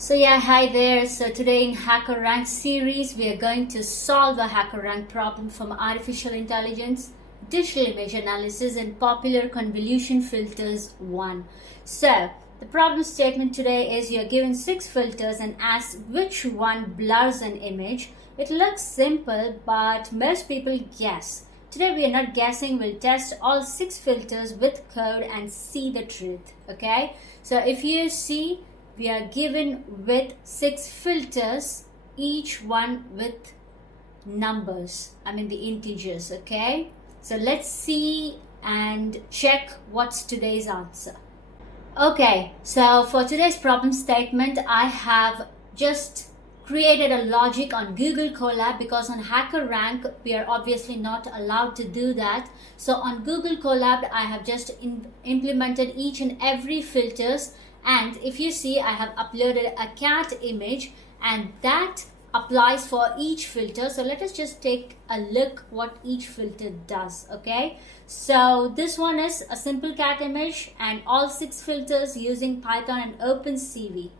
So yeah, hi there. So today in HackerRank series, we are going to solve a HackerRank problem from artificial intelligence, digital image analysis, and popular convolution filters 1. So the problem statement today is you're given 6 filters and asked which one blurs an image. It looks simple, but most people guess. Today we are not guessing, we'll test all 6 filters with code and see the truth. Okay, so if you see, we are given with 6 filters, each one with numbers, the integers. Okay, so let's see and check what's today's answer. Okay, so for today's problem statement, I have just created a logic on Google Colab because on HackerRank we are obviously not allowed to do that. So on Google Colab I have just implemented each and every filters, and if you see, I have uploaded a cat image and that applies for each filter. So let us just take a look what each filter does. Okay, so this one is a simple cat image and all 6 filters using Python and OpenCV.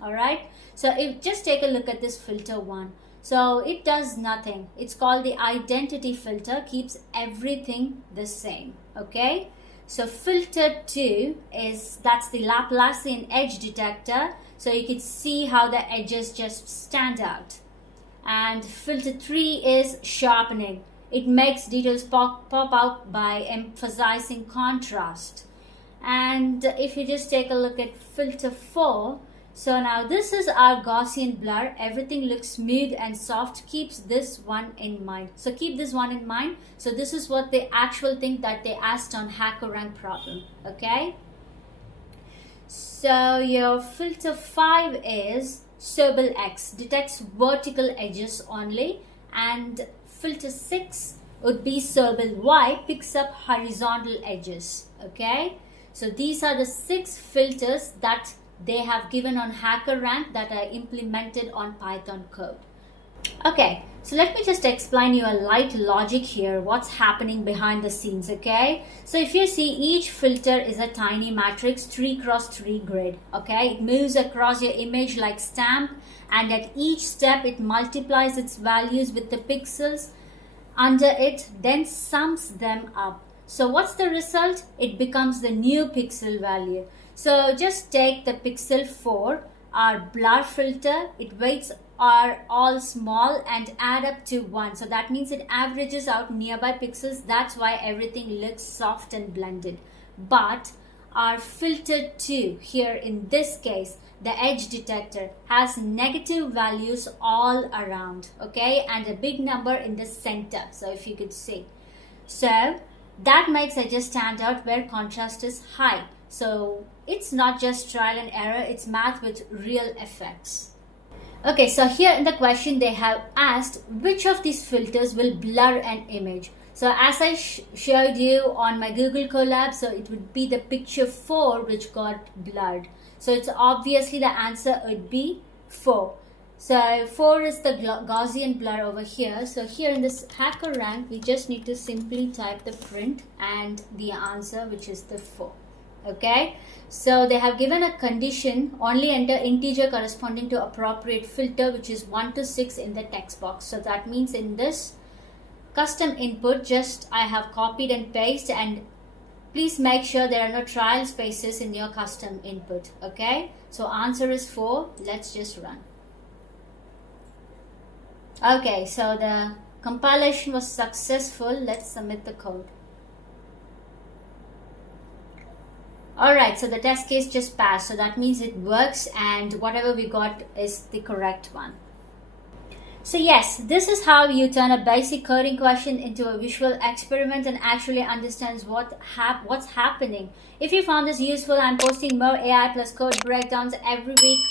Alright, so if just take a look at this filter 1. So it does nothing. It's called the identity filter, keeps everything the same. Okay, so filter 2 that's the Laplacian edge detector. So you can see how the edges just stand out. And filter 3 is sharpening. It makes details pop out by emphasizing contrast. And if you just take a look at filter 4, so now this is our Gaussian blur. Everything looks smooth and soft. Keeps this one in mind. So keep this one in mind. So this is what the actual thing that they asked on HackerRank problem. Okay. So your filter 5 is Sobel X. Detects vertical edges only. And filter 6 would be Sobel Y. Picks up horizontal edges. Okay. So these are the 6 filters that they have given on HackerRank that are implemented on Python code. Okay, so let me just explain you a light logic here, what's happening behind the scenes. Okay, so if you see, each filter is a tiny matrix 3x3 grid. Okay, it moves across your image like stamp, and at each step it multiplies its values with the pixels under it, then sums them up. So what's the result? It becomes the new pixel value. So just take the pixel 4, our blur filter, its weights are all small and add up to 1. So that means it averages out nearby pixels. That's why everything looks soft and blended. But our filter 2 here, in this case, the edge detector, has negative values all around. Okay, and a big number in the center. So if you could see. So that makes edges stand out where contrast is high. So it's not just trial and error, it's math with real effects. Okay, so here in the question they have asked which of these filters will blur an image. So as I showed you on my Google Colab, so it would be the picture 4 which got blurred. So it's obviously the answer would be 4. So 4 is the Gaussian blur over here. So here in this HackerRank, we just need to simply type the print and the answer, which is the 4. Okay, so they have given a condition, only enter integer corresponding to appropriate filter, which is 1 to 6 in the text box. So that means in this custom input, just I have copied and pasted, and please make sure there are no trial spaces in your custom input. Okay, so answer is 4. Let's just run. Okay, so the compilation was successful. Let's submit the code. Alright, so the test case just passed, so that means it works and whatever we got is the correct one. So yes, this is how you turn a basic coding question into a visual experiment and actually understands what's happening. If you found this useful, I'm posting more AI plus code breakdowns every week.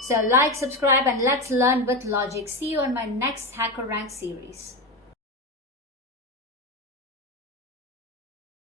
So like, subscribe, and let's learn with logic. See you on my next HackerRank series.